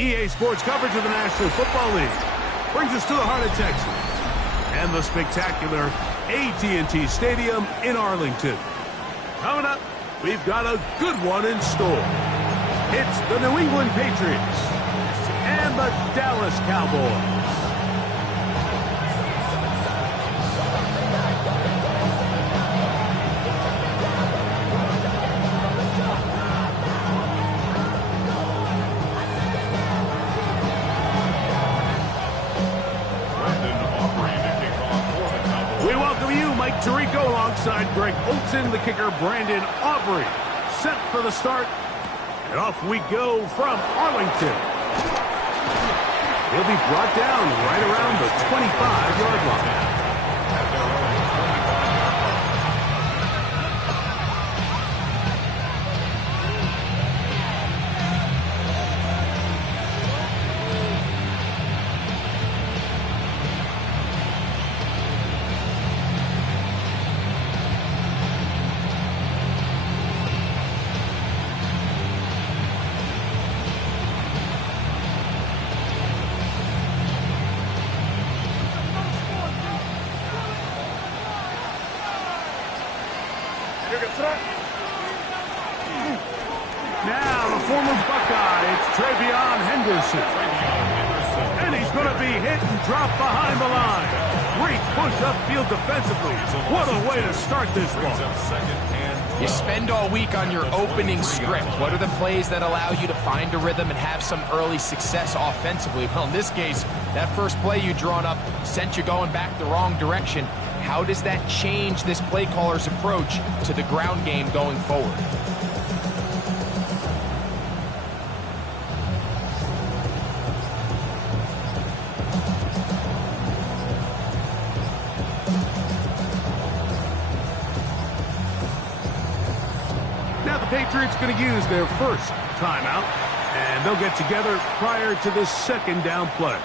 EA Sports coverage of the National Football League brings us to the heart of Texas and the spectacular AT&T Stadium in Arlington. Coming up, we've got a good one in store. It's the New England Patriots and the Dallas Cowboys. Tirico alongside Greg Olsen, the kicker Brandon Aubrey, set for the start, and off we go from Arlington. He'll be brought down right around the 25-yard line. Now, the former Buckeye, it's Henderson. And he's going to be hit and dropped behind the line. Great push upfield defensively. What a way to start this ball. You spend all week on your opening script. What are the plays that allow you to find a rhythm and have some early success offensively? Well, in this case, that first play you drawn up sent you going back the wrong direction. How does that change this play caller's approach to the ground game going forward? Now the Patriots going to use their first timeout, and they'll get together prior to this second down play.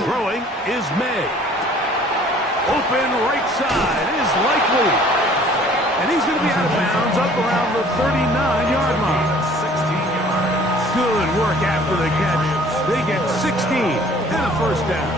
Throwing is May. Open right side is likely. And he's going to be out of bounds up around the 39-yard line. 16 yards. Good work after the catch. They get 16 and a first down.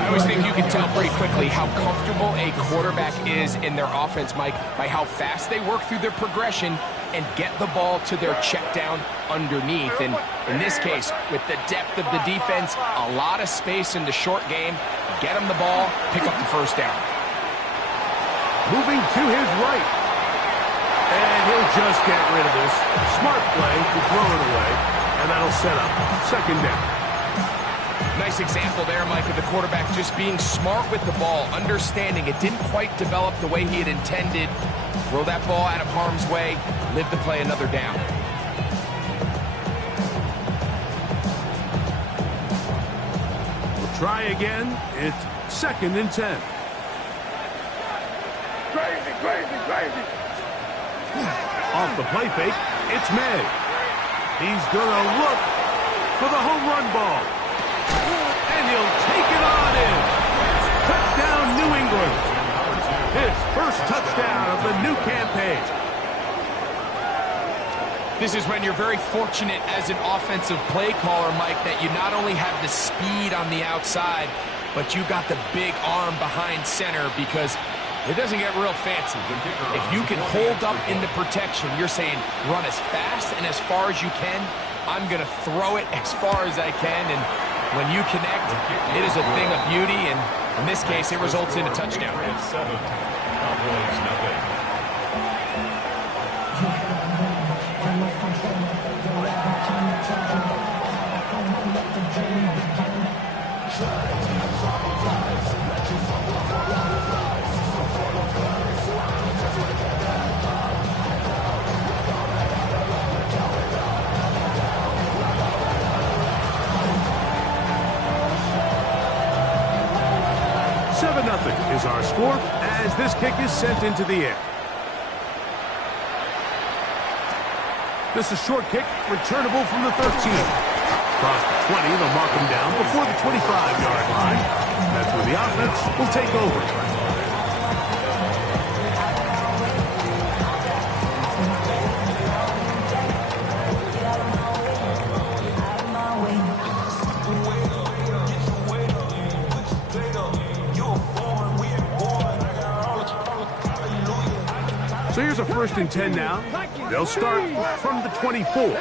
I always think you can tell pretty quickly how comfortable a quarterback is in their offense, Mike, by how fast they work through their progression and get the ball to their check down underneath. And in this case, with the depth of the defense, a lot of space in the short game, get him the ball, pick up the first down. Moving to his right. And he'll just get rid of this. Smart play to throw it away, and that'll set up second down. Nice example there, Mike, of the quarterback just being smart with the ball, understanding it didn't quite develop the way he had intended. Throw that ball out of harm's way, live to play another down. We'll try again. It's second and 10. Crazy. Off the play fake, it's May. He's going to look for the home run ball. And he'll take it on in. Touchdown, New England. His first touchdown of the new campaign. This is when you're very fortunate as an offensive play caller, Mike, that you not only have the speed on the outside, but you got the big arm behind center, because it doesn't get real fancy. If you can hold up in the protection, you're saying run as fast and as far as you can. I'm going to throw it as far as I can, and when you connect, it is a thing of beauty, and in this case, it results in a touchdown. is our score as this kick is sent into the air. This is short kick, returnable from the 13. Across the 20, they'll mark him down before the 25-yard line. That's where the offense will take over. So here's a 1st and 10 now. They'll start from the 24. From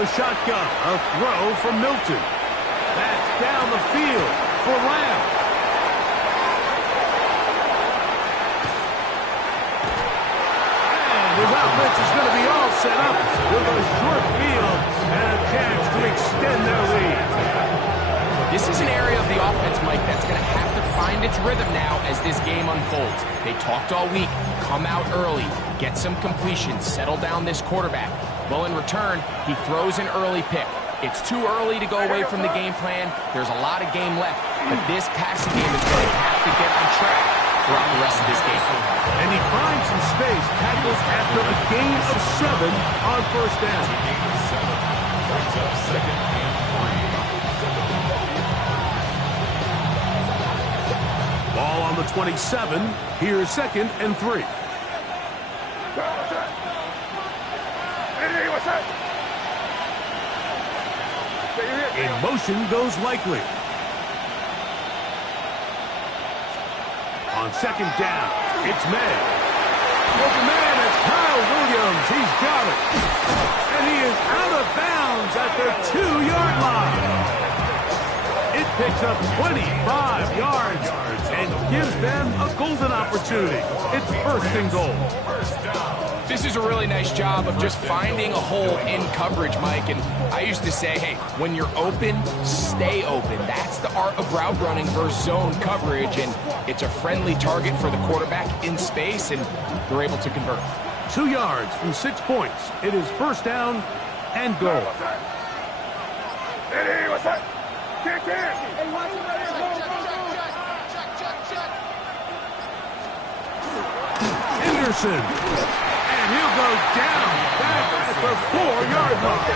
the shotgun, a throw from Milton. That's down the field for Lamb. And his offense is going to be all set up with a short field and a chance to extend their lead. This is an area of the offense, Mike, that's going to have to find its rhythm now as this game unfolds. They talked all week, come out early, get some completions, settle down this quarterback. Well, in return, he throws an early pick. It's too early to go away from the game plan. There's a lot of game left, but this passing game is going to have to get on track throughout the rest of this game. And he finds some space, tackles after a gain of 7 on 1st down. Brings up 2nd and 3. Ball on the 27. Here's 2nd and 3. In motion goes Likely. On 2nd down, it's May. Open man, it's Kyle Williams. He's got it. And he is out of bounds at the 2-yard line. It picks up 25 yards and gives them a golden opportunity. It's 1st and goal. This is a really nice job of just finding a hole in coverage, Mike. And I used to say, hey, when you're open, stay open. That's the art of route running versus zone coverage. And it's a friendly target for the quarterback in space, and they're able to convert. 2 yards from 6 points. It is 1st down and goal. Henderson. And he'll go down back at the 4-yard line.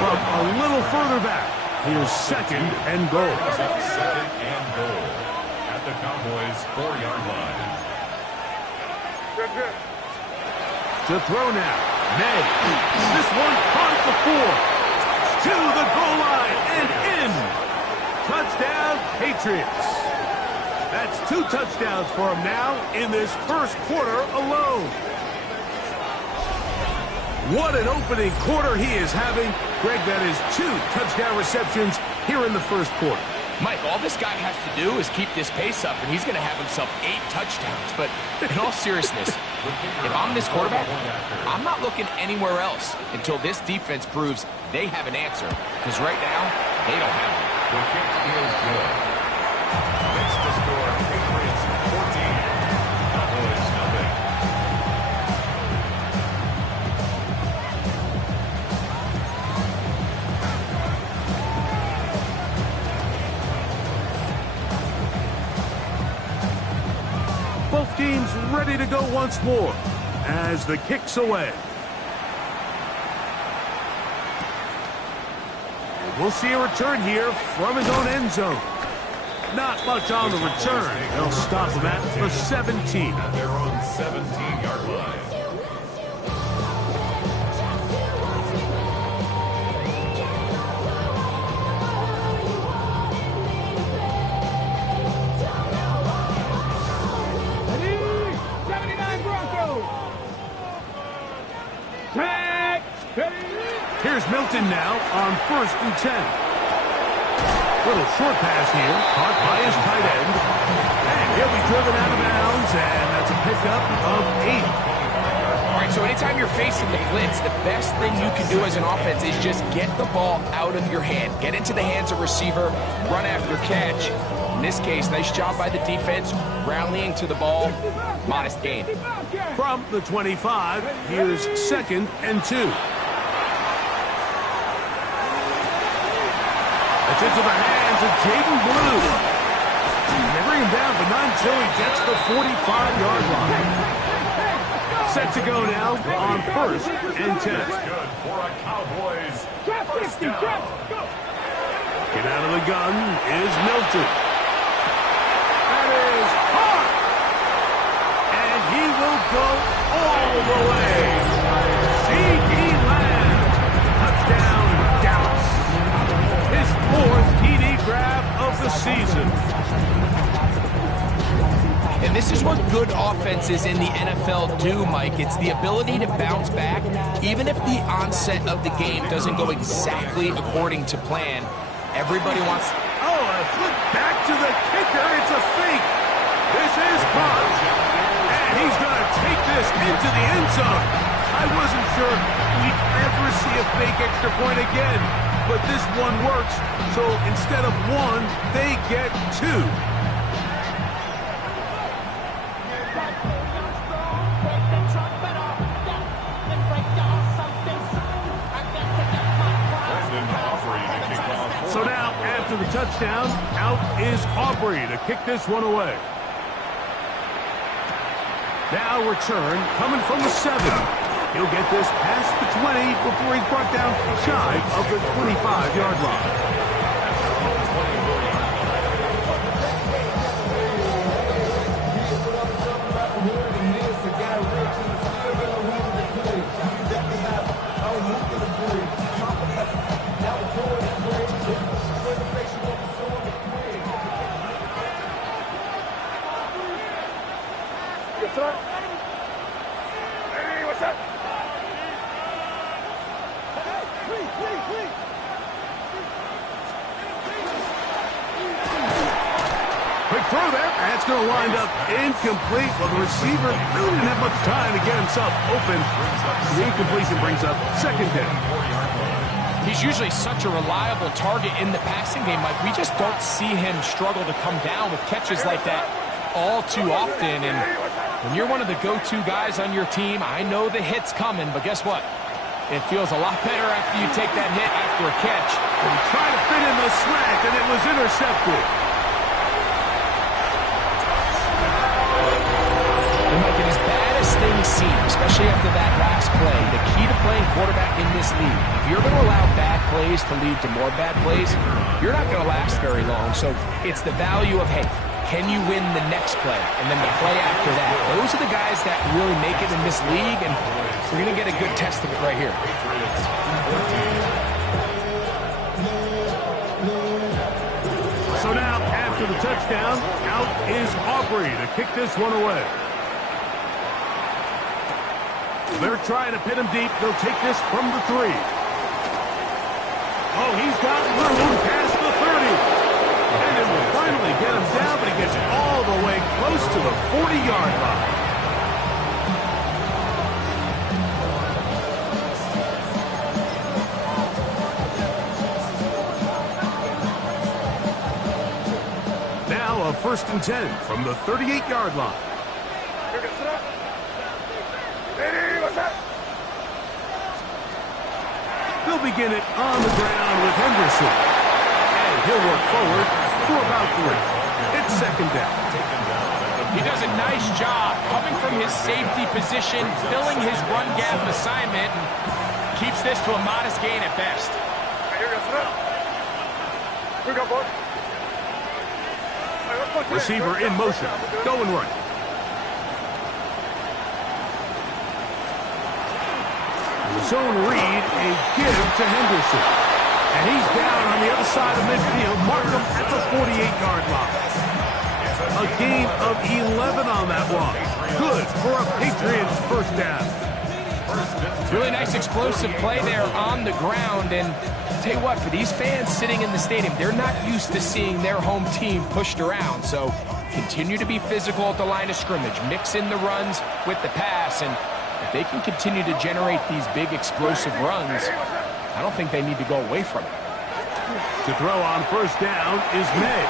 From a little further back, here's 2nd and goal. 2nd and goal at the Cowboys' 4-yard line. To throw now. May. This one caught at the 4. To the goal line and in. Touchdown, Patriots. That's 2 touchdowns for him now in this 1st quarter alone. What an opening quarter he is having. Greg, that is 2 touchdown receptions here in the 1st quarter. Mike, all this guy has to do is keep this pace up, and he's going to have himself 8 touchdowns. But in all seriousness, if I'm this quarterback, I'm not looking anywhere else until this defense proves they have an answer. Because right now, they don't have one. The kick is good. Makes the score Patriots 14. Cowboys nothing. Both teams ready to go once more as the kick's away. And we'll see a return here from his own end zone. Not much on the return. They'll stop him at the 17. They're on 17-yard line. Here's Milton now on 1st and 10. Little short pass here, caught by his tight end. And he'll be driven out of bounds, and that's a pickup of 8. All right, so anytime you're facing the blitz, the best thing you can do as an offense is just get the ball out of your hand. Get into the hands of receiver, run after catch. In this case, nice job by the defense, rallying to the ball. Modest gain. From the 25, here's 2nd and 2. It's into the hands to Jaden Blue. They bring him down, but not until he gets the 45-yard line. Set to go now on 1st and 10. Good for a Cowboys first down. Get out of the gun is Milton. That is hard. And he will go all the way. C.D. Lamb. Touchdown, Dallas. His 4th TD grab of the season. And this is what good offenses in the NFL do, Mike. It's the ability to bounce back, even if the onset of the game doesn't go exactly according to plan. Everybody wants... Oh, a flip back to the kicker. It's a fake. This is caught. And he's going to take this into the end zone. I wasn't sure we'd ever see a fake extra point again. But this one works. So instead of 1, they get 2. So now, after the touchdown, out is Aubrey to kick this one away. Now return, coming from the 7. He'll get this past the 20 before he's brought down shy of the 25-yard line. Quick throw there. That's going to wind up incomplete. Well, the receiver really didn't have much time to get himself open. The incompletion brings up 2nd down. He's usually such a reliable target in the passing game, Mike. We just don't see him struggle to come down with catches like that all too often. And when you're one of the go-to guys on your team, I know the hit's coming, but guess what? It feels a lot better after you take that hit after a catch. And he tried to fit in the slant, and it was intercepted. And Mike, as bad as things seem, especially after that last play, the key to playing quarterback in this league, if you're going to allow bad plays to lead to more bad plays, you're not going to last very long. So it's the value of, hey, can you win the next play? And then the play after that. Those are the guys that really make it in this league, and we're going to get a good test of it right here. So now, after the touchdown, out is Aubrey to kick this one away. They're trying to pin him deep. They'll take this from the 3. Oh, he's got room past the 30. And it will finally get him down, but he gets all the way close to the 40-yard line. Now a 1st and 10 from the 38-yard line. They'll begin it on the ground with Henderson. And he'll work forward for about 3. It's 2nd down. He does a nice job coming from his safety position, filling his run gap assignment, and keeps this to a modest gain at best. Receiver in motion, going right. Zone read, a give to Henderson. And he's down on the other side of midfield. Mark him at the 48-yard line. A gain of 11 on that one. Good for a Patriots 1st down. Really nice explosive play there on the ground. And I'll tell you what, for these fans sitting in the stadium, they're not used to seeing their home team pushed around. So continue to be physical at the line of scrimmage. Mix in the runs with the pass. And if they can continue to generate these big explosive runs, I don't think they need to go away from it. To throw on 1st down is May.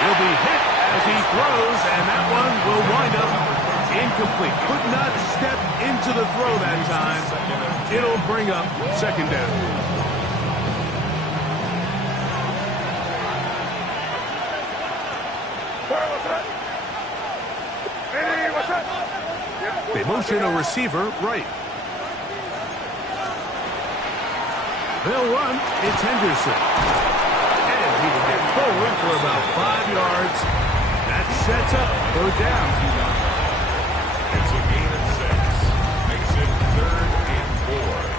He'll be hit as he throws, and that one will wind up incomplete. Could not step into the throw that time. It'll bring up 2nd down. They motion a receiver right. They'll run. It's Henderson. And he will get forward for about 5 yards. That sets up third down. It's a gain of 6. Makes it 3rd and 4.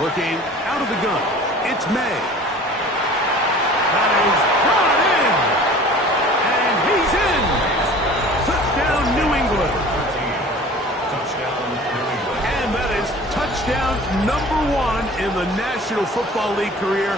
Working out of the gun. It's May. That is brought in. And he's in. Touchdown, New England. Touchdown, New England. And that is touchdown number 1 in the National Football League career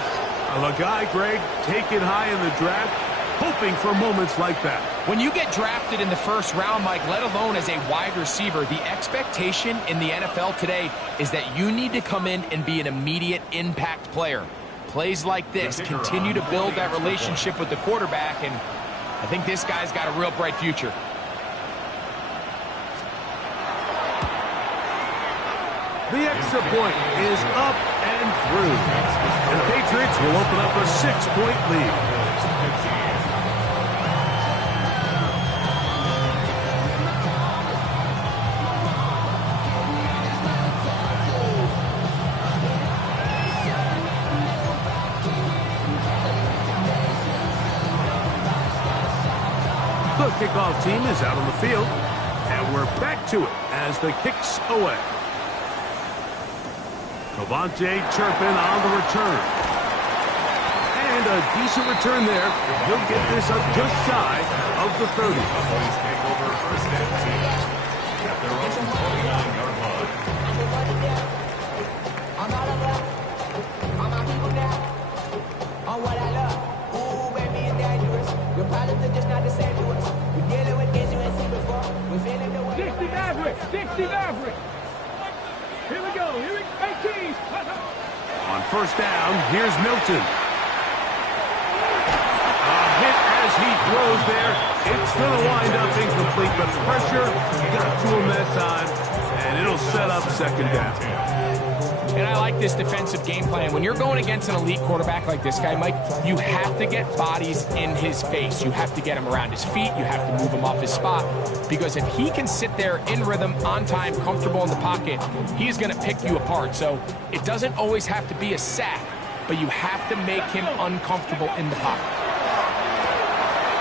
of a guy, Greg, taken high in the draft, hoping for moments like that. When you get drafted in the first round, Mike, let alone as a wide receiver, the expectation in the NFL today is that you need to come in and be an immediate impact player. Plays like this continue to build that relationship with the quarterback, and I think this guy's got a real bright future. The extra point is up and through. And the Patriots will open up a 6-point lead. The kickoff team is out on the field, and we're back to it as the kick's away. Cavante Turpin on the return. And a decent return there. He'll get this up just shy of the 30. Cowboys take over first and 10 at their own 29-yard line. I'm all over. All my people now. On what I love. Ooh, baby, it's dangerous. Your problems are just not the same to us. We're dealing with things you ain't seen before. We're feeling the way. Dixie Maverick! Dixie Maverick! Here we go. Here we go. 18. On first down, here's Milton. A hit as he throws there. It's going to wind up incomplete, but pressure got to him that time, and it'll set up second down. And I like this defensive game plan. When you're going against an elite quarterback like this guy, Mike, you have to get bodies in his face. You have to get him around his feet. You have to move him off his spot. Because if he can sit there in rhythm, on time, comfortable in the pocket, he's going to pick you apart. So it doesn't always have to be a sack, but you have to make him uncomfortable in the pocket.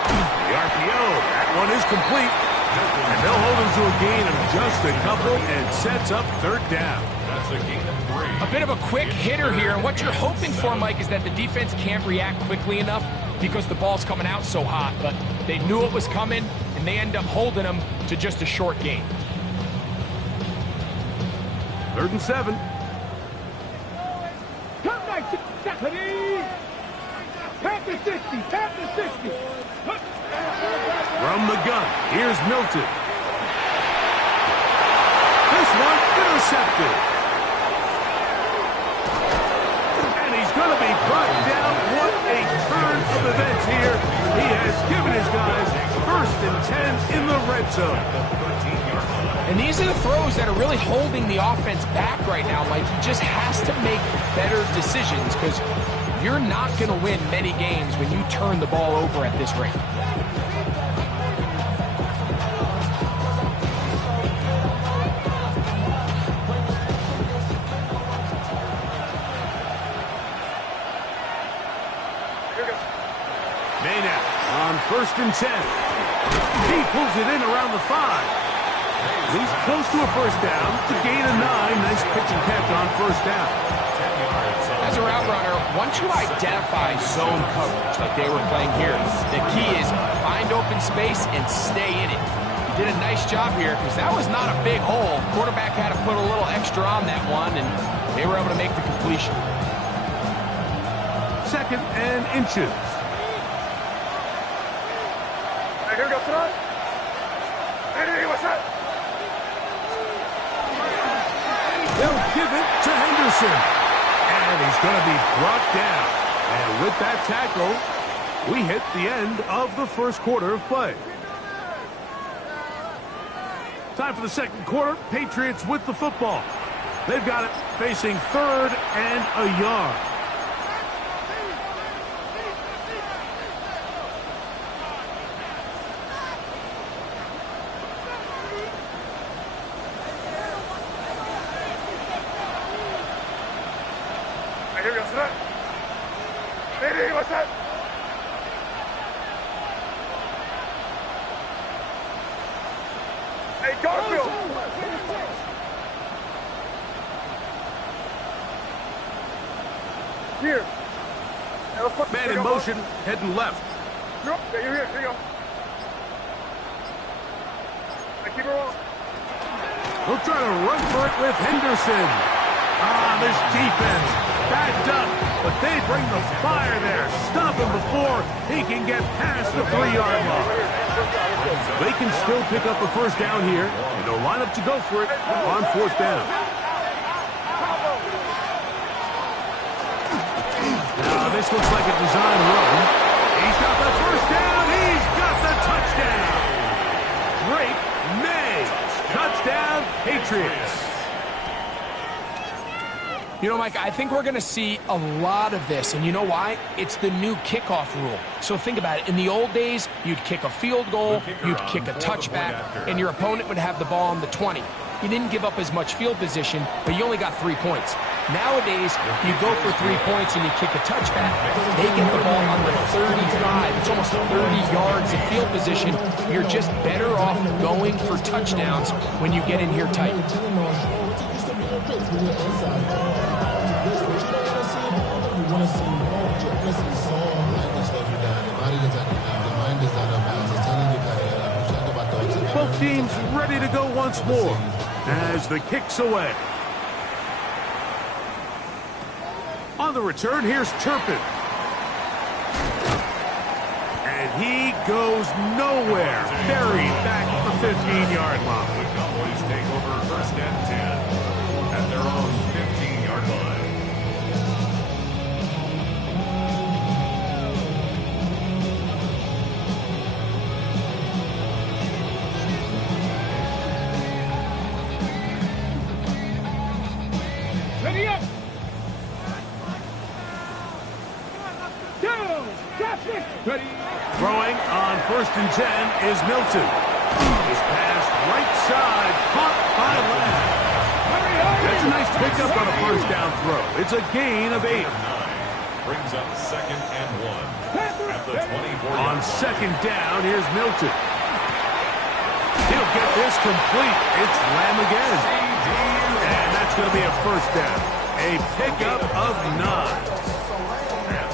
The RPO, that one is complete. And they'll hold him to a gain of just a couple and sets up third down. That's a gain of 3. A bit of a quick hitter here, and what you're hoping for, Mike, is that the defense can't react quickly enough because the ball's coming out so hot, but they knew it was coming, and they end up holding them to just a short gain. 3rd and 7. Come back, Stephanie! Tap the 60! Tap the 60! From the gun, here's Milton. This one intercepted. And he's going to be brought down. What a turn of events here. He has given his guys 1st and 10 in the red zone. And these are the throws that are really holding the offense back right now. Like, he just has to make better decisions because you're not going to win many games when you turn the ball over at this rate. Maynard on 1st and 10. He pulls it in around the 5. He's close to a first down to gain a 9. Nice pitch and catch on first down. As a route runner, once you identify zone coverage like they were playing here, the key is find open space and stay in it. He did a nice job here because that was not a big hole. Quarterback had to put a little extra on that one, and they were able to make the completion. 2nd and inches. Here goes front. Hey, what's up? They'll give it to Henderson. And And he's going to be brought down. And with that tackle, we hit the end of the first quarter of play. Time for the second quarter. Patriots with the football. They've got it facing 3rd and a yard. Here we go, sit up. Hey, what's that? Hey, Garfield! Here. Man in motion, heading left. No, you're here. Here you go. Hey, keep it rolling. We'll try to run for it with Henderson. This defense backed up, but they bring the fire there. Stop him before he can get past the 3-yard line. They can still pick up a first down here, and they'll line up to go for it on 4th down. Now, this looks like a design run. He's got the first down. He's got the touchdown. Drake May. Touchdown, Patriots. You know, Mike, I think we're going to see a lot of this, and you know why? It's the new kickoff rule. So think about it. In the old days, you'd kick a field goal, you'd kick a touchback, and your opponent would have the ball on the 20. You didn't give up as much field position, but you only got 3 points. Nowadays, you go for 3 points and you kick a touchback. They get the ball on the 35. It's almost 30 yards of field position. You're just better off going for touchdowns when you get in here tight. Both teams ready to go once more as the kick's away. On the return, here's Turpin. And he goes nowhere. Buried back at the 15-yard line. The Cowboys take over 1st and 10 at their own 15-yard line. Ready up! Down! Traffic! Ready! Throwing on 1st and 10 is Milton. His pass right side, caught by Lamb. That's a nice pickup on a first down throw. It's a gain of 8. Brings up 2nd and 1 at the 24. On 2nd down, here's Milton. He'll get this complete. It's Lamb again. And that's going to be a first down. A pickup of 9.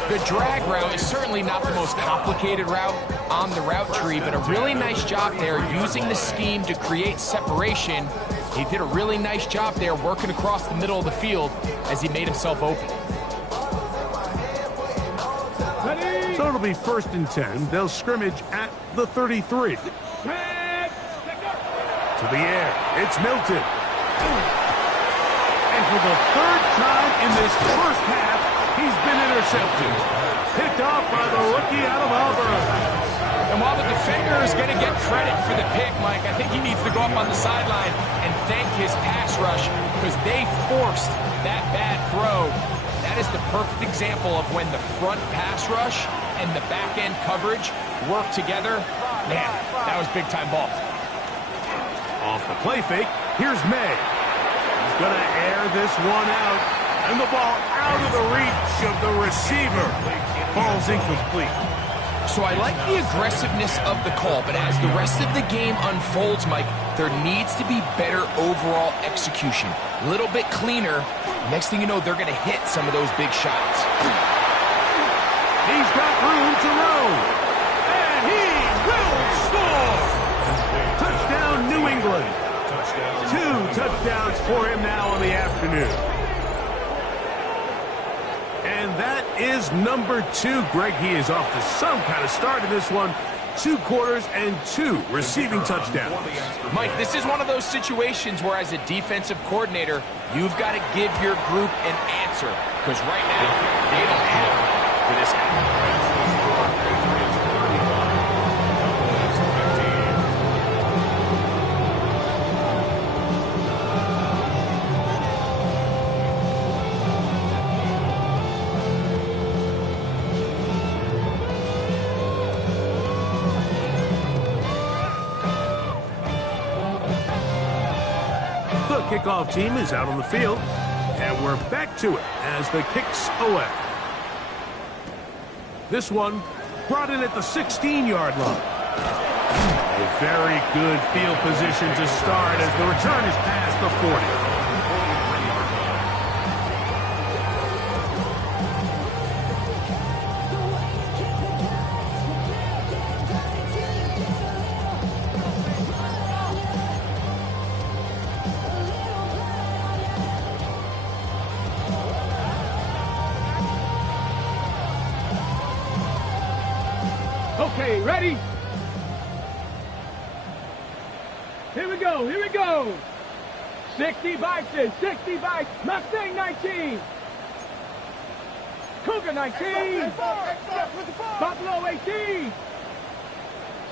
The drag route is certainly not the most complicated route on the route tree, but a really nice job there using the scheme to create separation. He did a really nice job there working across the middle of the field as he made himself open. So it'll be 1st and 10. They'll scrimmage at the 33. To the air, it's Milton. And for the 3rd time in this first half, he's been intercepted. Picked off by the rookie out of Auburn. And while the defender is going to get credit for the pick, Mike, I think he needs to go up on the sideline and thank his pass rush because they forced that bad throw. That is the perfect example of when the front pass rush and the back-end coverage work together. Man, that was big-time ball. Off the play fake, here's May. He's going to air this one out. And the ball out of the reach of the receiver. Falls incomplete. So I like the aggressiveness of the call, but as the rest of the game unfolds, Mike, there needs to be better overall execution. A little bit cleaner. Next thing you know, they're going to hit some of those big shots. He's got room to roam. And he will score. Touchdown, New England. 2 touchdowns for him now on the afternoon. And that is number 2. Greg, he is off to some kind of start in this one. 2 quarters and 2 receiving touchdowns. Mike, this is one of those situations where as a defensive coordinator, you've got to give your group an answer. Because right now, they don't have it for this guy. The kickoff team is out on the field, and we're back to it as the kick's away. This one brought in at the 16-yard line. A very good field position to start as the return is past the 40. Okay, ready? Here we go, here we go. 60 Bison, 60 Bison, Mustang 19. Cougar 19. Buffalo 18.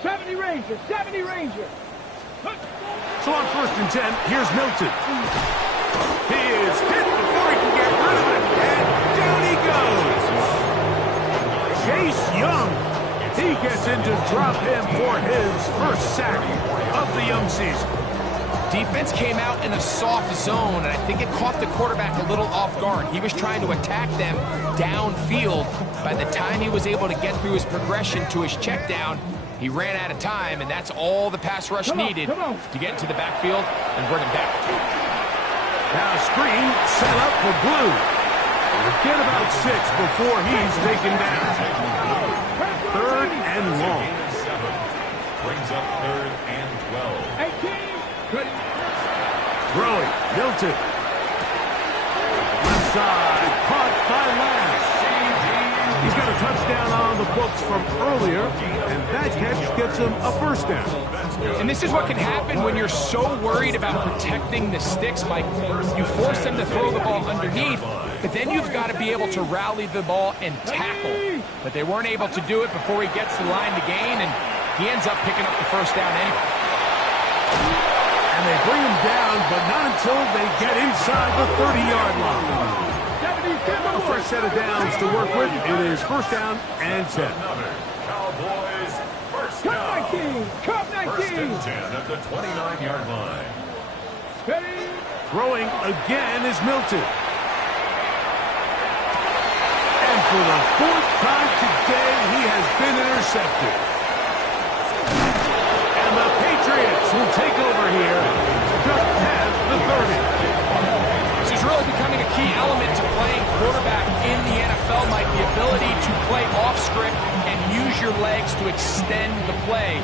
70 Ranger, 70 Ranger. So on 1st and 10, here's Milton. He is hit before he can get rid of it, and down he goes. Chase Young. He gets in to drop him for his first sack of the young season. Defense came out in a soft zone, and I think it caught the quarterback a little off guard. He was trying to attack them downfield. By the time he was able to get through his progression to his check down, he ran out of time, and that's all the pass rush needed to get into the backfield and bring him back. Now screen set up for Blue. Get about 6 before he's taken down. 3rd and long. Brings up 3rd and 12. Throwing, Milton. Left side, caught by Last. He's got a touchdown on the books from earlier, and that catch gets him a first down. And this is what can happen when you're so worried about protecting the sticks, Mike. You force them to throw the ball underneath, but then you've got to be able to rally the ball and tackle. But they weren't able to do it before he gets the line to gain, and he ends up picking up the first down anyway. And they bring him down, but not until they get inside the 30-yard line. A fresh set of downs to work with. It is 1st down and 10. Cowboys first down. Cup 19. 1st and 10 at the 29-yard line. Throwing again is Milton. And for the 4th time today, he has been intercepted. And the Patriots will take over here just past the 30. This is really becoming a key element to playing quarterback in the NFL, Mike. The ability to play off script and use your legs to extend the play.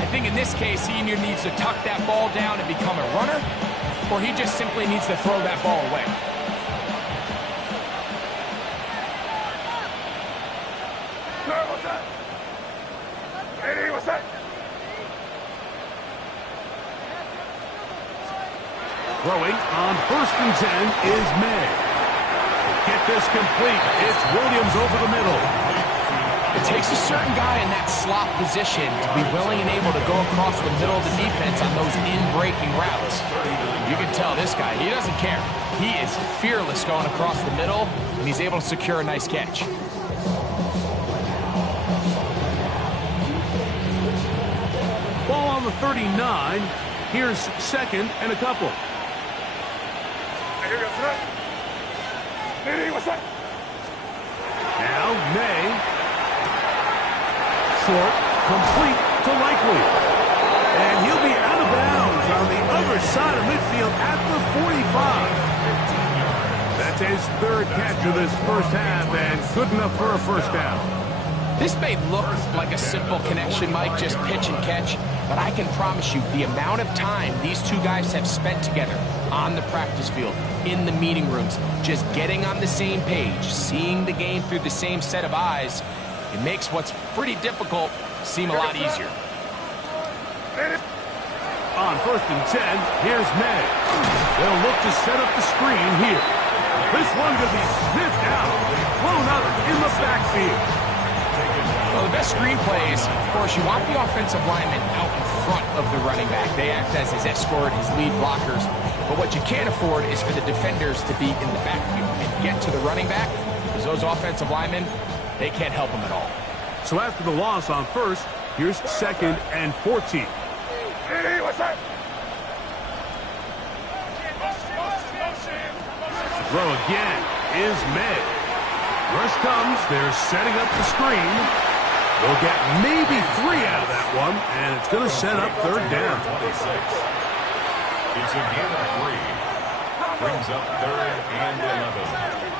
I think in this case, he either needs to tuck that ball down and become a runner, or he just simply needs to throw that ball away. Throwing on 1st and 10 is May. Get this complete. It's Williams over the middle. It takes a certain guy in that slot position to be willing and able to go across the middle of the defense on those in-breaking routes. You can tell this guy, he doesn't care. He is fearless going across the middle, and he's able to secure a nice catch. Ball on the 39. Here's 2nd and a couple. Now May. Short, complete to Likely. And he'll be out of bounds on the other side of midfield at the 45. That's his 3rd catch of this first half, and good enough for a first down. This may look like a simple connection, Mike, just pitch and catch, but I can promise you the amount of time these two guys have spent together on the practice field, in the meeting rooms, just getting on the same page, seeing the game through the same set of eyes, it makes what's pretty difficult seem a lot easier. On 1st and 10, here's May. They'll look to set up the screen here. This one could be sniffed out, blown up in the backfield. Well, the best screenplay is, of course, you want the offensive lineman out in front of the running back. They act as his escort, his lead blockers. But what you can't afford is for the defenders to be in the backfield and get to the running back, because those offensive linemen, they can't help him at all. So after the loss on 1st, here's 2nd and 14. Hey, what's that? Throw again is May. Rush comes. They're setting up the screen. They'll get maybe 3 out of that one, and it's going to set up 3rd down. 26. It's a gain of 3. Brings up 3rd and 11.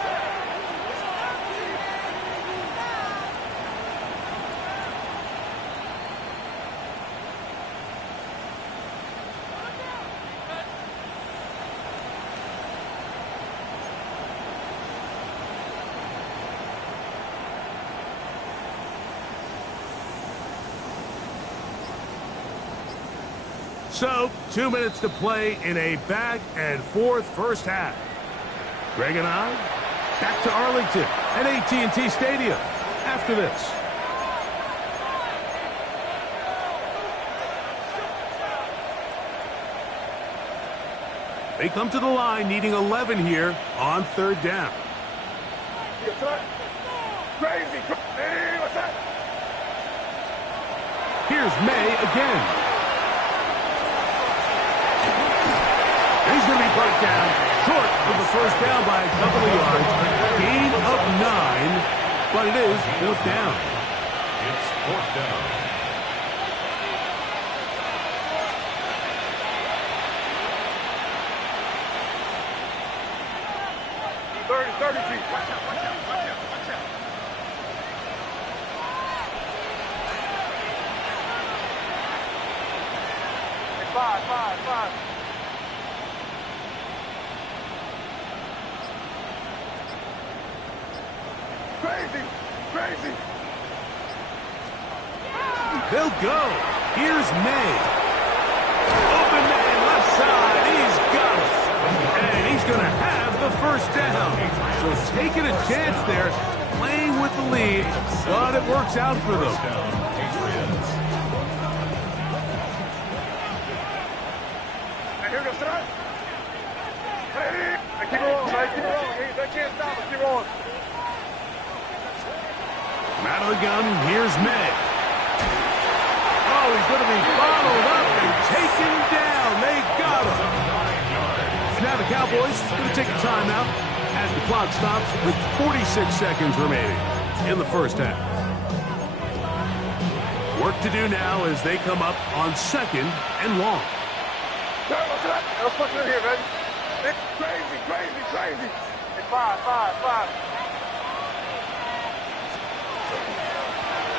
So, 2 minutes to play in a back-and-forth first half. Greg and I, back to Arlington at AT&T Stadium after this. They come to the line needing 11 here on 3rd down. Crazy. Hey, what's that? Here's May again. He's going to be brought down short of the 1st down by a couple of yards. Gain of 9, but it is 4th down. It's 4th down. Watch out, watch out, watch out, watch out. Hey, 5. Crazy. They'll go. Here's May. Open man, left side. He's got it. And he's going to have the 1st down. So taking a chance there, playing with the lead, but it works out for them. Here goes that. Hey, keep it rolling, man. Keep it rolling. They can't stop us. Keep rolling. Out of the gun, here's May. Oh, he's going to be bottled up and taken down. They got him. Now the Cowboys going to take a timeout as the clock stops with 46 seconds remaining in the first half. Work to do now as they come up on 2nd and long. Let's put it in here, man. It's crazy. It's 5.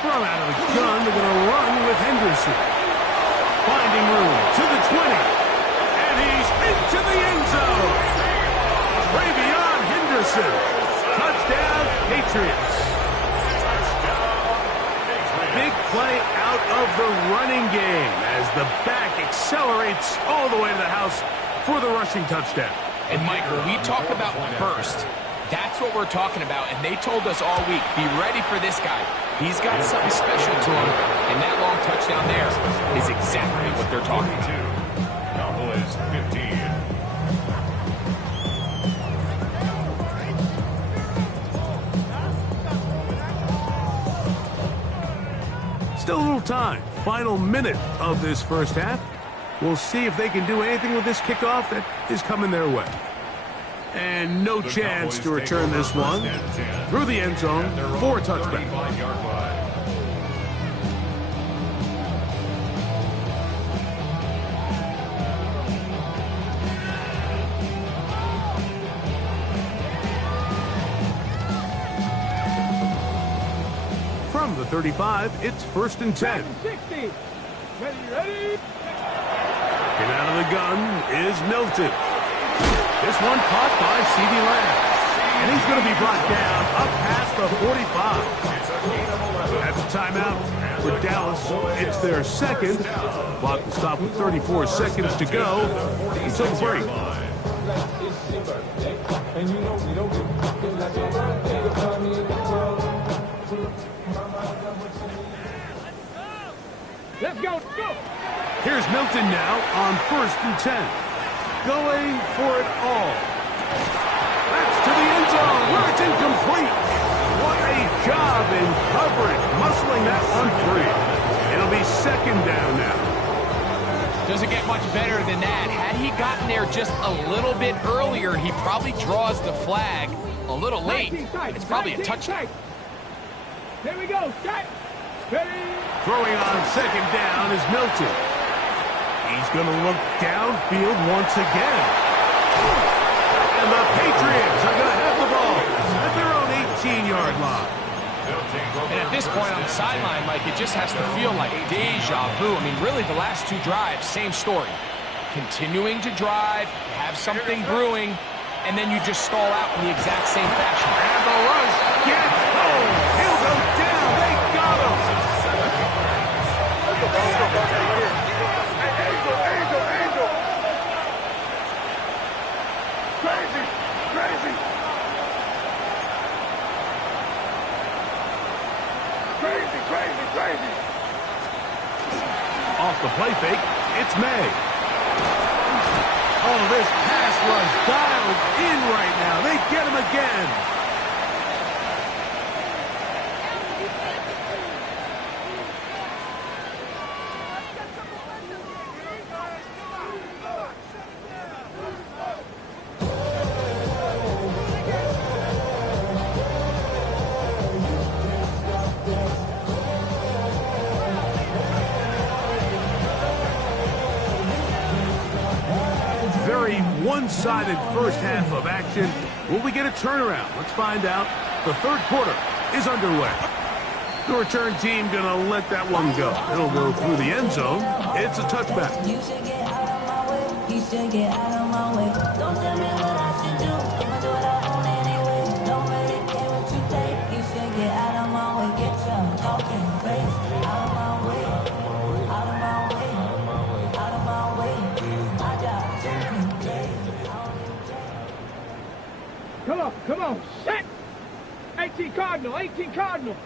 Throw out of the gun. They're going to run with Henderson. Finding room to the 20. And he's into the end zone. Way beyond Henderson. Touchdown, Patriots. Big play out of the running game as the back accelerates all the way to the house for the rushing touchdown. And, Mike, when we talk about burst, that's what we're talking about. And they told us all week, be ready for this guy. He's got something special to him. And that long touchdown there is exactly what they're talking about. Cowboys 15. Still a little time. Final minute of this first half. We'll see if they can do anything with this kickoff that is coming their way. And no chance to return this one through the end zone for a touchback. From the 35, it's 1st and 10. 60. Ready. And out of the gun is Milton. This one caught by CeeDee Lamb. And he's going to be brought down up past the 45. That's a timeout for Dallas. It's their second. Clock will stop with 34 seconds to go until the break. Let's go, go! Here's Milton now on 1st and 10. Going for it all. That's to the end zone where it's incomplete. What a job in coverage, muscling that one free. It'll be 2nd down now. Doesn't get much better than that. Had he gotten there just a little bit earlier, he probably draws the flag a little late. It's probably a touchdown. Here we go, set, ready. Throwing on 2nd down is Milton. He's going to look downfield once again. And the Patriots are going to have the ball at their own 18-yard line. And at this point on the sideline, Mike, it just has to feel like deja vu. I mean, really, the last 2 drives, same story. Continuing to drive, have something brewing, and then you just stall out in the exact same fashion. And the rush gets home. He'll go down. They got him. Crazy, crazy. Crazy, crazy, crazy. Off the play fake, it's May. Oh, this pass rush dialed in right now. They get him again. Very one-sided first half of action. Will we get a turnaround? Let's find out. The 3rd quarter is underway. The return team going to let that one go. It'll go through the end zone. It's a touchback. You should get out of my way. You should get out of my way. Don't tell me what I should do. I'ma do what I want anyway. Don't really care what you think. You should get out of my way. Get your talking face out of my way. Out of my way. Out of my way. I got too many days. Come on, set. 18 Cardinal, 18 Cardinal.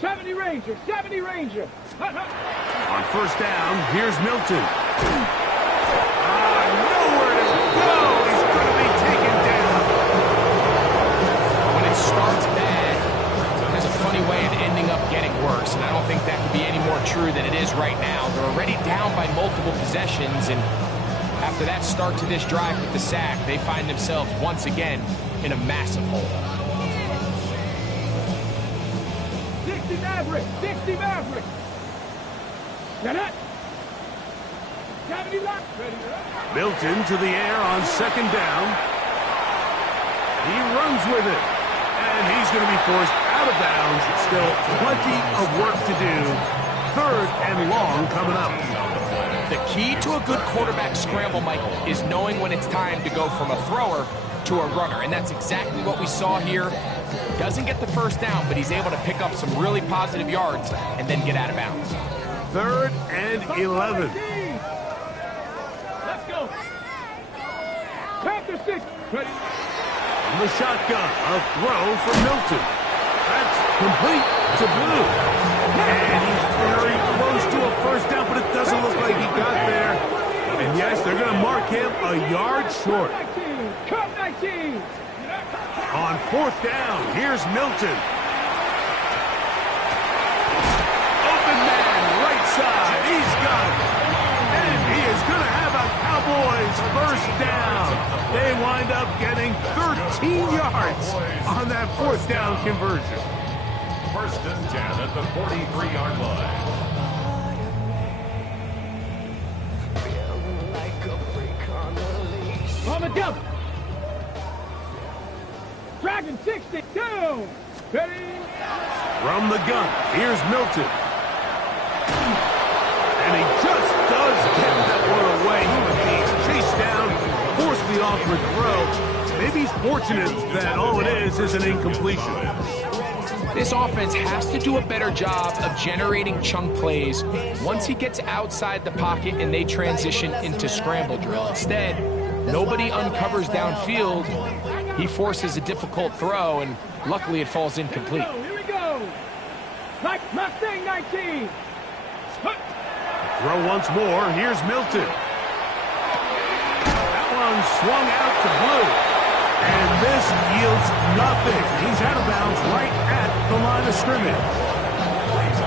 '70 Ranger, 70 Ranger. On 1st down, here's Milton. Nowhere to go. He's going to be taken down. When it starts bad, it has a funny way of ending up getting worse, and I don't think that could be any more true than it is right now. They're already down by multiple possessions, and after that start to this drive with the sack, they find themselves once again in a massive hole. 60 Maverick, 60 Maverick. Set it. 70 lock. Ready. Milton to the air on 2nd down. He runs with it. And he's going to be forced out of bounds. Still plenty of work to do. 3rd and long coming up. The key to a good quarterback scramble, Michael, is knowing when it's time to go from a thrower to a runner. And that's exactly what we saw here. Doesn't get the 1st down, but he's able to pick up some really positive yards and then get out of bounds. 3rd and 11. Let's go. Panther 6. Ready. From the shotgun, a throw from Milton. That's complete to Blue. And he's very close to a 1st down, but it doesn't look like he got there. And yes, they're going to mark him a yard short. 19. Cup 19. On 4th down, here's Milton. Open man, right side. He's got it. And he is going to have a Cowboys 1st down. They wind up getting 13 yards on that 4th down conversion. 1st and 10 at the 43-yard line. On the jump. Dragon 60. Down. Ready. From the gun, here's Milton. And he just does unfortunate that all it is an incompletion. This offense has to do a better job of generating chunk plays once he gets outside the pocket and they transition into scramble drill. Instead, nobody uncovers downfield. He forces a difficult throw, and luckily it falls incomplete. Here we go. Mustang 19. Throw once more. Here's Milton. That one swung out to Blue. And this yields nothing. He's out of bounds right at the line of scrimmage.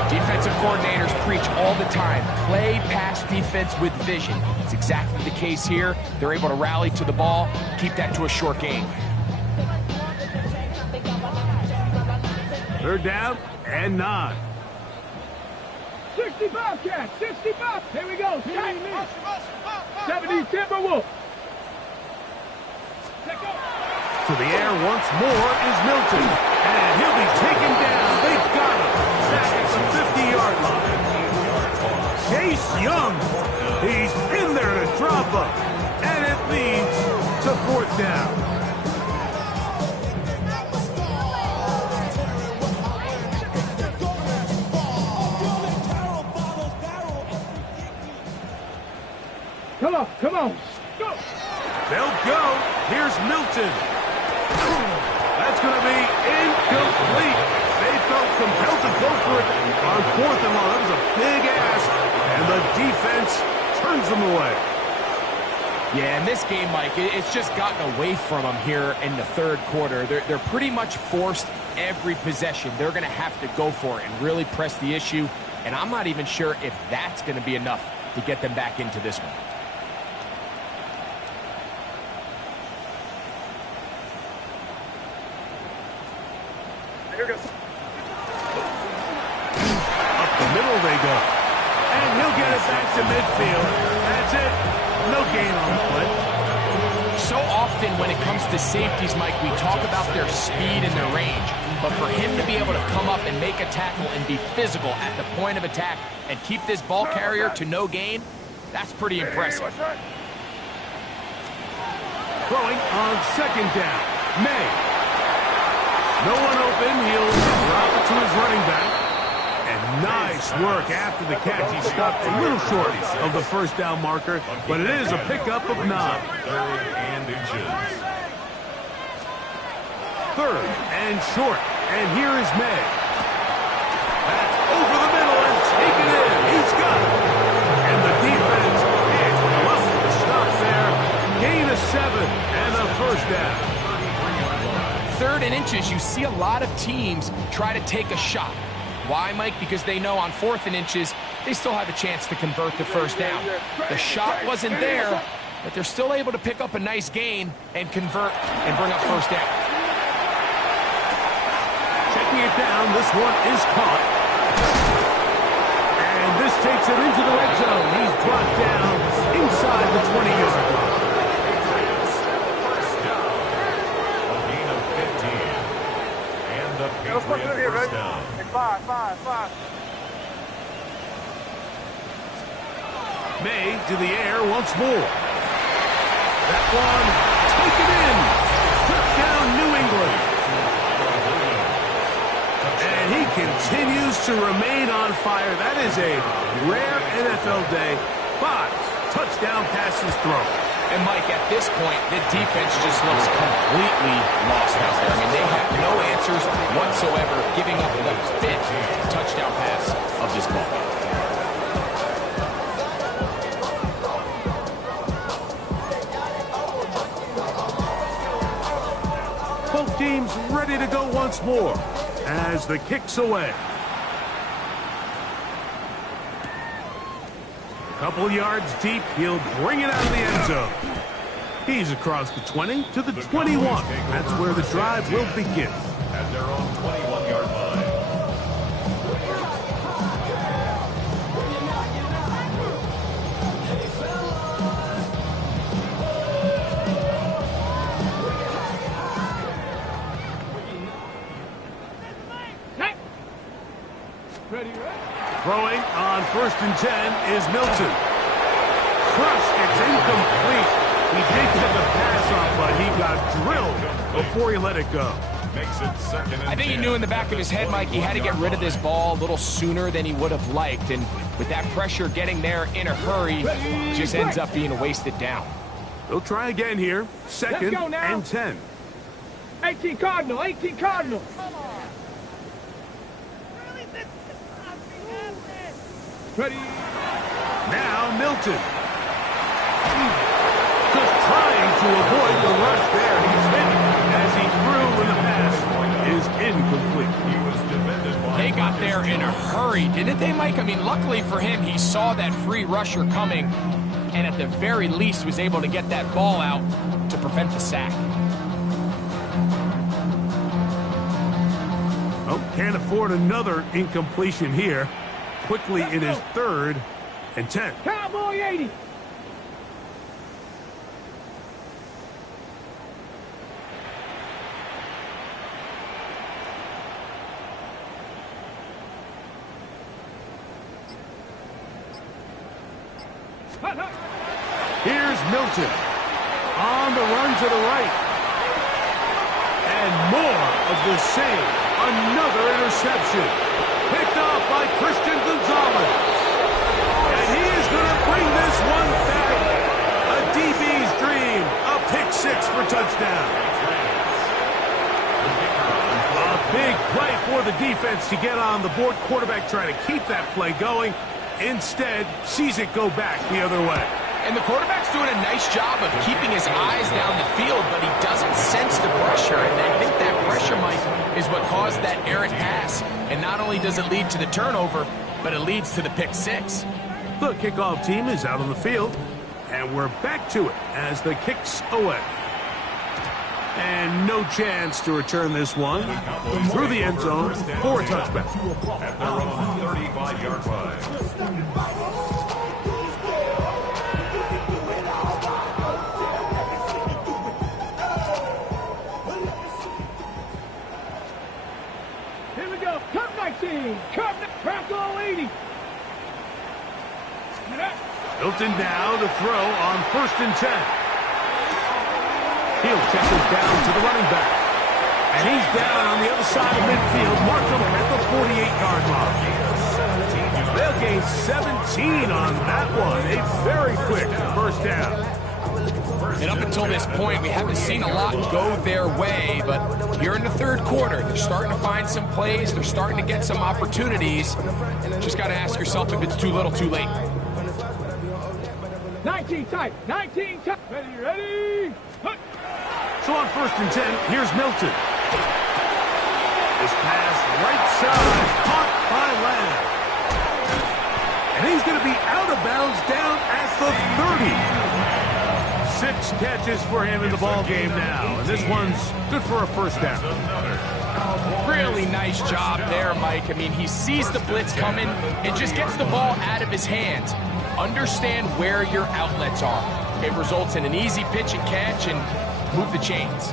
Defensive coordinators preach all the time, play pass defense with vision. It's exactly the case here. They're able to rally to the ball, keep that to a short game. Third down and 9. 65, Cat. 65. Here we go. 70 Timberwolf. To the air once more is Milton. And he'll be taken down. They've got him. Back at the 50-yard line. Chase Young. He's in there to drop him. And it leads to 4th down. Come on. Go. They'll go. Here's Milton. That's going to be incomplete. They felt compelled to go for it on 4th and long. That was a big ask, and the defense turns them away. Yeah, in this game, Mike, it's just gotten away from them here in the third quarter. They're pretty much forced every possession. They're going to have to go for it and really press the issue, and I'm not even sure if that's going to be enough to get them back into this one. Up the middle they go. And he'll get it back to midfield. That's it. No gain on the play. So often when it comes to safeties, Mike, we talk about their speed and their range. But for him to be able to come up and make a tackle and be physical at the point of attack and keep this ball carrier to no gain, that's pretty impressive. Throwing on 2nd down. May. No one open. He'll drop it to his running back. And nice work after the catch. He stopped a little short of the 1st down marker, but it is a pickup of 9. 3rd and inches. 3rd and short. And here is May. That's over the middle and taken in. He's got it. And the defense can't muscle the stop there. Gain of 7 and a 1st down. 3rd and inches, you see a lot of teams try to take a shot. Why, Mike? Because they know on 4th and inches, they still have a chance to convert the 1st down. The shot wasn't there, but they're still able to pick up a nice gain and convert and bring up 1st down. Checking it down, this one is caught. And this takes him into the red zone. He's brought down inside the 20-yard line. First down. 5. May to the air once more. That one taken in. Touchdown, New England. And he continues to remain on fire. That is a rare NFL day. 5 touchdown passes thrown. And, Mike, at this point, the defense just looks completely lost out there. I mean, they have no answers whatsoever, giving up the 5th touchdown pass of this ball game. Both teams ready to go once more as the kick's away. Couple yards deep, he'll bring it out of the end zone. He's across the 20 to the 21. That's where the drive will begin. At their own 21-yard line. Throwing on 1st and 10 is Milton. Crushed, it's incomplete. He did get the pass off, but he got drilled before he let it go. Makes it second and I think he 10. knew in the back of his head, Mike, he had to get rid of this ball a little sooner than he would have liked. And with that pressure getting there in a hurry, just ends up being a wasted down. They'll try again here. Second Let's go now. and 10. 18 Cardinal, 18 Cardinal. Ready. Now Milton. Just trying to avoid the rush there. He's hit as he threw when the pass is incomplete. He was defended by They got there in a hurry, didn't they, Mike? I mean, luckily for him, he saw that free rusher coming and at the very least was able to get that ball out to prevent the sack. Oh, can't afford another incompletion here. Quickly in his third and 10. Cowboy 80. Here's Milton on the run to the right. And more of the same. Another interception. Picked off by Christian Gonzalez. And he is going to bring this one back. A DB's dream. A pick six for touchdown. A big play for the defense to get on the board. Quarterback trying to keep that play going. Instead, sees it go back the other way. And the quarterback's doing a nice job of keeping his eyes down the field, but he doesn't sense the pressure. And I think that pressure, Mike, is what caused that errant pass. And not only does it lead to the turnover, but it leads to the pick six. The kickoff team is out on the field, and we're back to it as the kick's away. And no chance to return this one through the end zone for a touchback. at their own 35-yard line. Here we go. Cup 19. Cup Crackle 80. Milton now to throw on 1st and 10. He'll check this down to the running back. And he's down on the other side of midfield. Mark him at the 48-yard line. They'll gain 17 on that one. A very quick first down. And up until this point, we haven't seen a lot go their way, but here in the third quarter, they're starting to find some plays. They're starting to get some opportunities. Just got to ask yourself if it's too little, too late. 19 tight. 19 tight. Ready. Hup. So on 1st and 10, here's Milton. This pass right side, caught by Lamb. And he's going to be out of bounds down at the 30. 6 catches for him in the ball game now. And this one's good for a first down. Really nice job there, Mike. I mean, he sees the blitz coming and just gets the ball out of his hands. Understand where your outlets are. It results in an easy pitch and catch and move the chains.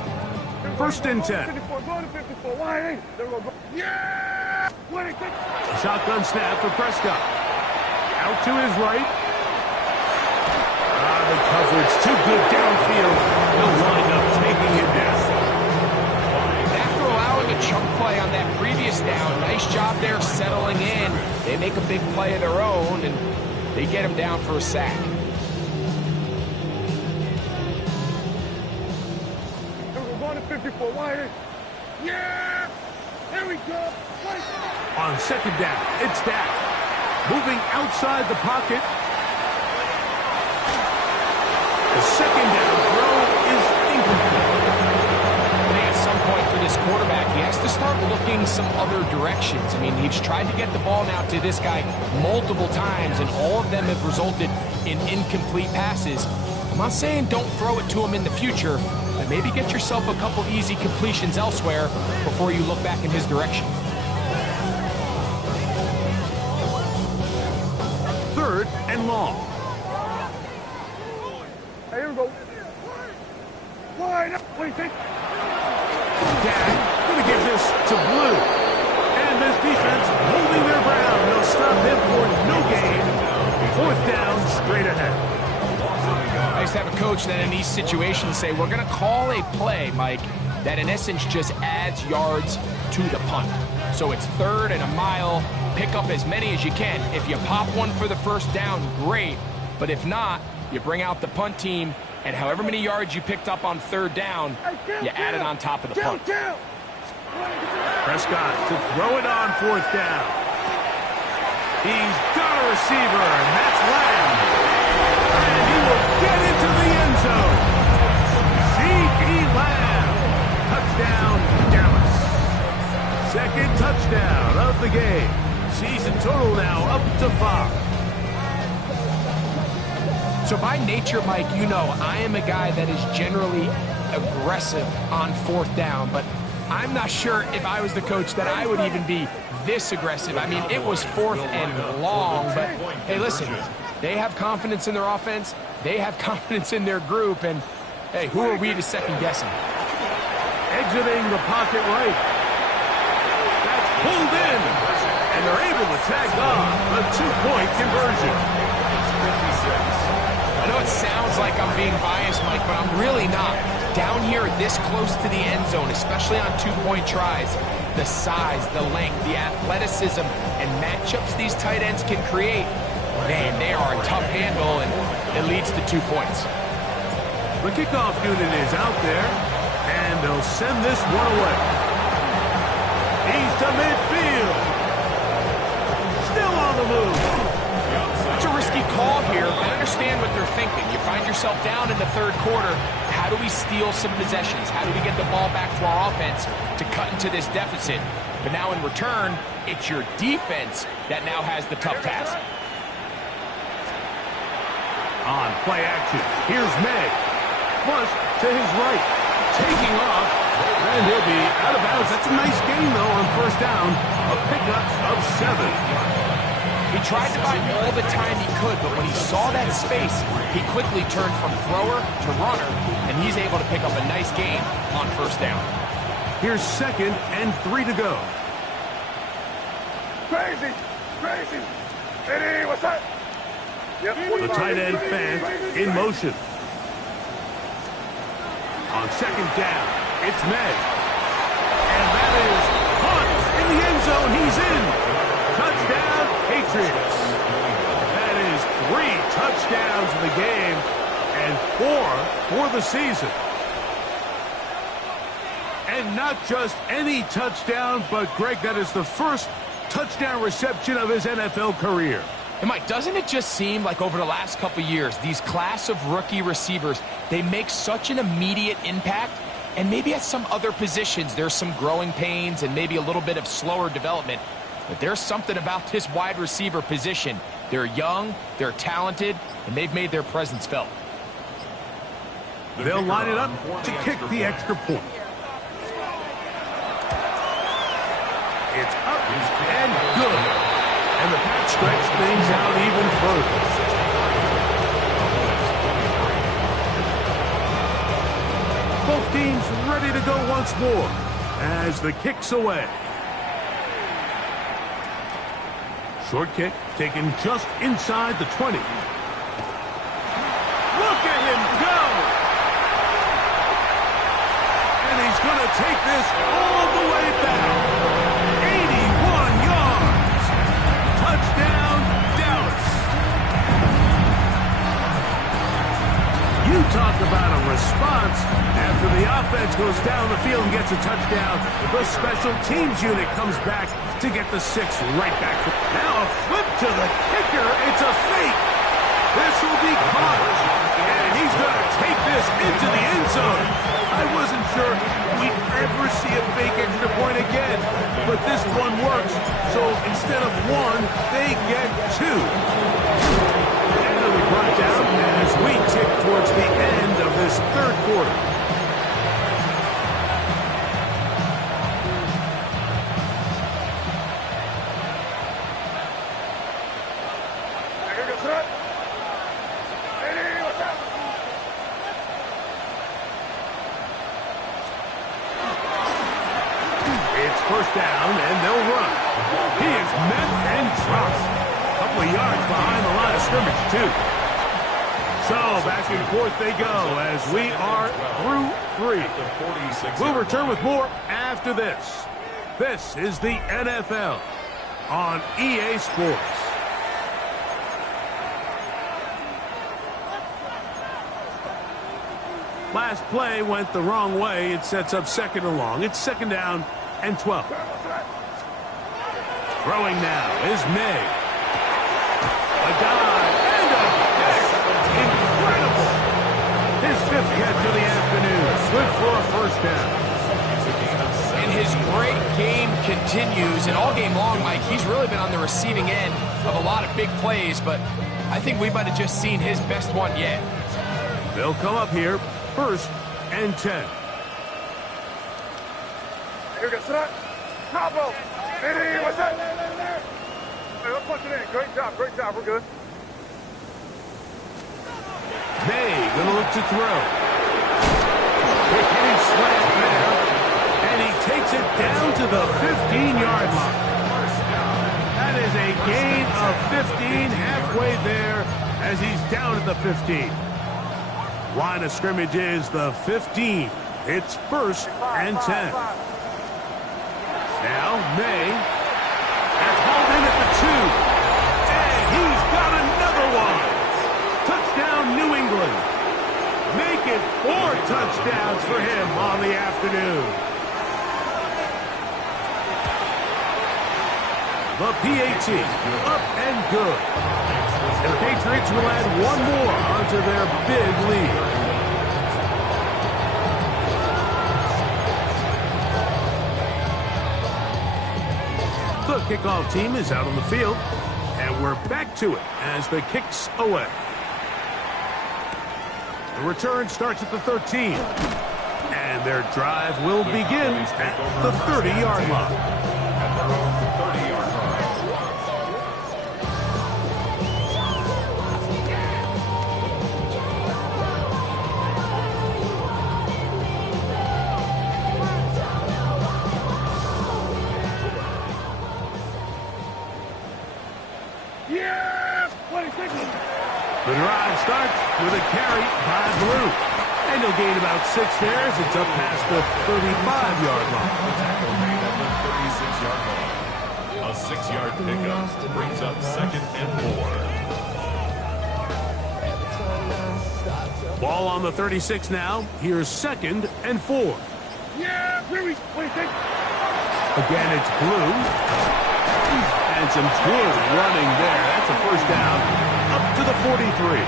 1st and 10. 54, going to 54. Wide. There we go. Yeah! A shotgun snap for Prescott. Out to his right. The coverage too good downfield. He'll wind up taking it down. After allowing a chunk play on that previous down, nice job there settling in. They make a big play of their own, and they get him down for a sack. We're going to 54. Wide. Yeah! There we go. On 2nd down, it's Dak. Moving outside the pocket. The 2nd down throw is incomplete. I think at some point for this quarterback, he has to start looking some other directions. I mean, he's tried to get the ball now to this guy multiple times, and all of them have resulted in incomplete passes. I'm not saying don't throw it to him in the future, but maybe get yourself a couple easy completions elsewhere before you look back in his direction. 3rd and long. Here we go. Wide up. What do you think? Dak going to give this to Blue. And this defense holding their ground. They'll stop him for no gain. 4th down straight ahead. Hey, nice to have a coach that in these situations say, we're going to call a play, Mike, that in essence just adds yards to the punt. So it's 3rd and a mile. Pick up as many as you can. If you pop one for the first down, great. But if not, you bring out the punt team, and however many yards you picked up on 3rd down, you add it on top of the punt. Prescott to throw it on 4th down. He's got a receiver, and that's Lamb. And he will get into the end zone. C.D. Lamb. Touchdown, Dallas. 2nd touchdown of the game. Season total now up to 5. So by nature, Mike, you know I am a guy that is generally aggressive on 4th down, but I'm not sure if I was the coach that I would even be this aggressive. I mean, it was 4th and long, but hey, listen, they have confidence in their offense, they have confidence in their group, and hey, who are we to second guess them? Exiting the pocket right. That's pulled in, and they're able to tag on a 2-point conversion. I know it sounds like I'm being biased, Mike, but I'm really not. Down here this close to the end zone, especially on 2-point tries, the size, the length, the athleticism, and matchups these tight ends can create, man, they are a tough handle, and it leads to 2 points. The kickoff unit is out there, and they'll send this one away. He's to midfield. Still on the move. It's a risky call here, but I understand what they're thinking. You find yourself down in the 3rd quarter. How do we steal some possessions? How do we get the ball back to our offense to cut into this deficit? But now in return, it's your defense that now has the tough task. On play action, here's May. Flush to his right. Taking off, and he'll be out of bounds. That's a nice gain, though, on 1st down. A pickup of 7. He tried to buy all the time he could, but when he saw that space, he quickly turned from thrower to runner, and he's able to pick up a nice gain on 1st down. Here's 2nd and 3 to go. Crazy! Crazy! Eddie, what's that? Yep. The tight end fan in motion. On 2nd down, it's May. And that is caught in the end zone. He's in. Touchdown, Patriots. That is 3 touchdowns in the game and 4 for the season. And not just any touchdown, but, Greg, that is the first touchdown reception of his NFL career. And Mike, doesn't it just seem like over the last couple years, these class of rookie receivers, they make such an immediate impact, and maybe at some other positions there's some growing pains and maybe a little bit of slower development, but there's something about this wide receiver position. They're young, they're talented, and they've made their presence felt. They'll line it up to kick the extra point. It's up and good. And the Pats stretch things out even further. Both teams ready to go once more as the kick's away. Short kick taken just inside the 20. Look at him go! And he's going to take this all the way back. 81 yards. Touchdown, Dallas. You talk about a response. After the offense goes down the field and gets a touchdown, the special teams unit comes back to get the 6 right back. Now a flip to the kicker. It's a fake. This will be caught. And he's going to take this into the end zone. I wasn't sure we'd ever see a fake extra point again, but this one works. So instead of 1, they get 2. And it'll be brought down as we tick towards the end of this 3rd quarter. First down, and they'll run. He is met and dropped. A couple of yards behind the line of scrimmage, too. So back and forth they go as we are through 3. We'll return with more after this. This is the NFL on EA Sports. Last play went the wrong way. It sets up 2nd and long. It's 2nd down and 12. Throwing now is May. A dive and a catch. Incredible. His 5th catch of the afternoon. Good for a 1st down. And his great game continues. And all game long, Mike, he's really been on the receiving end of a lot of big plays. But I think we might have just seen his best one yet. They'll come up here. 1st and 10. Here we go, son. Combo. Hey, what's that? Hey, let's punch it in. Great job. We're good. May gonna look to throw. Hitting slant there, and he takes it down to the 15-yard line. That is a gain of 15 halfway there as he's down at the 15. Line of scrimmage is the 15. It's 1st and 10. Now May has hauled in at the 2. And he's got another one. Touchdown, New England. Make it 4 touchdowns for him on the afternoon. The PAT up and good. And the Patriots will add 1 more onto their big lead. The kickoff team is out on the field, and we're back to it as the kick's away. The return starts at the 13, and their drive will begin at the 30-yard line. The drive starts with a carry by Blue. And he'll gain about 6 there as it's up past the 35-yard line. A 6-yard pickup brings up 2nd and 4. Ball on the 36 now. Here's 2nd and 4. Yeah, here we go. Again, it's Blue. And some good running there. That's a 1st down up to the 43.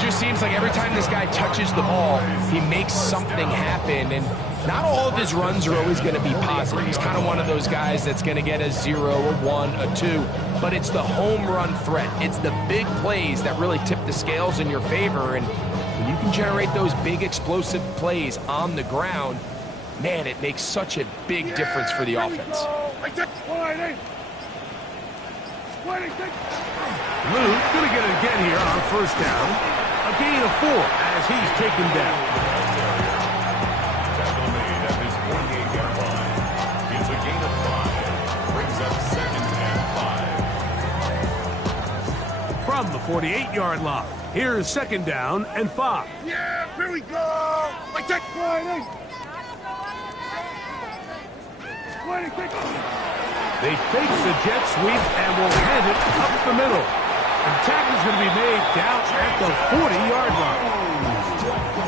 Just seems like every time this guy touches the ball, he makes something happen. And not all of his runs are always going to be positive. He's kind of one of those guys that's going to get a 0, a 1, a 2. But it's the home run threat. It's the big plays that really tip the scales in your favor. And when you can generate those big explosive plays on the ground, man, it makes such a big difference for the offense. Blue going to get it again here on 1st down. A gain of 4 as he's taken down. Tackle made at his 48-yard line. It's a gain of 5. Brings up 2nd and 5. From the 48-yard line, here's 2nd down and 5. Yeah, here we go. They fake the jet sweep and will hand it up the middle. And tackle's going to be made down at the 40-yard line.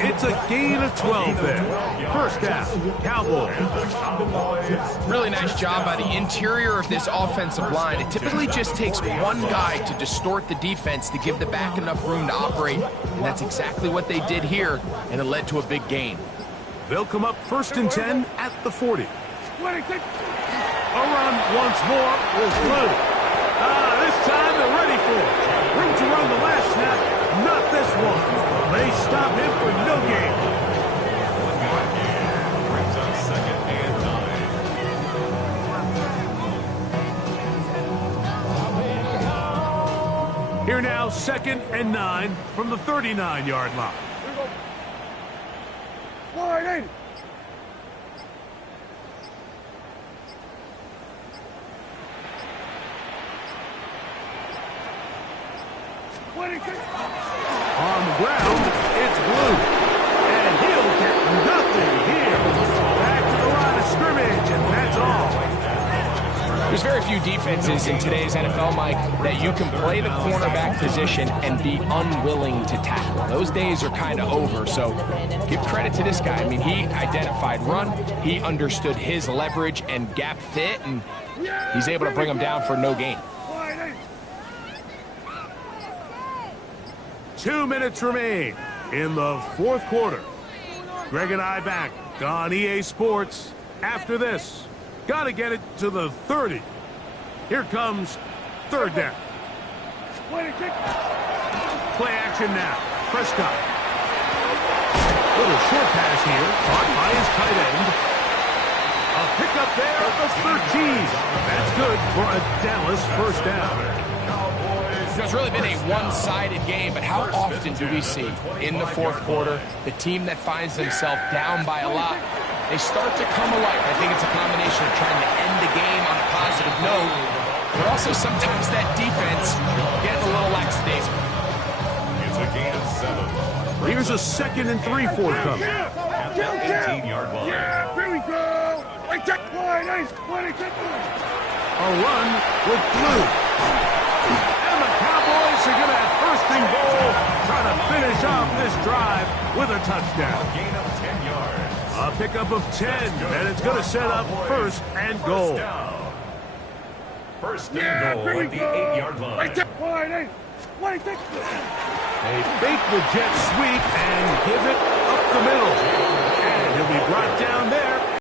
It's a gain of 12 there. 1st down, Cowboys. Really nice job by the interior of this offensive line. It typically just takes one guy to distort the defense to give the back enough room to operate. And that's exactly what they did here, and it led to a big gain. They'll come up 1st and 10 at the 40. A run once more is Blue. This time they're ready for it. Room to run the last snap, not this one. They stop him for no gain. Brings up 2nd and 9. Here now, 2nd and 9 from the 39-yard line. A ground, it's blue. And he'll get nothing here. Back to the line of scrimmage, and that's all. There's very few defenses in today's NFL, Mike, that you can play the cornerback position and be unwilling to tackle. Those days are kind of over, so give credit to this guy. I mean, he identified run, he understood his leverage and gap fit, and he's able to bring him down for no gain. 2 minutes remain in the fourth quarter. Greg and I back on EA Sports after this. Got to get it to the 30. Here comes third down. Play action now. Prescott. Little short pass here. Caught by his tight end. A pickup there of 13. That's good for a Dallas first down. It's really been a one-sided game, but how often do we see in the fourth quarter the team that finds themselves down by a lot, they start to come alive? I think it's a combination of trying to end the game on a positive note, but also sometimes that defense getting a little lackadaisical. It's a gain of 7. Here's a 2nd and 3 forthcoming. At the 18-yard line. Yeah, here we go. Wait, check line, nice. A run with blue. And the Cowboys are going to have first and goal, trying to finish off this drive with a touchdown. A gain of 10 yards. A pickup of 10, and it's going to set up first and goal. First and goal at the 8-yard line. They fake the jet sweep, and